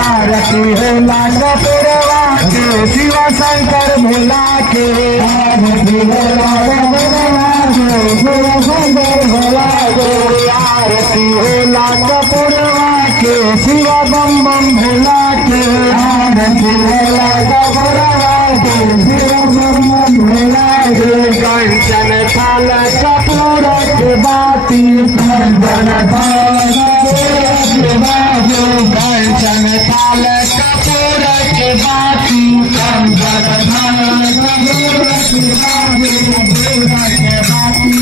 आरती हो लाख पुरवा के शिव शंकर भोला के आरती हो लाख पुरवा के शिव शंकर भोला के आरती हो लाख पुरवा के शिव बम बम भोला के आरती हो लाख पुरवा के शिव बम बम भोला के कंचन थाल कपूर के बाती कंचन थाल कंचन थाल कपूर के बाती कंचन थाल कपूर के बाती जीव के बाती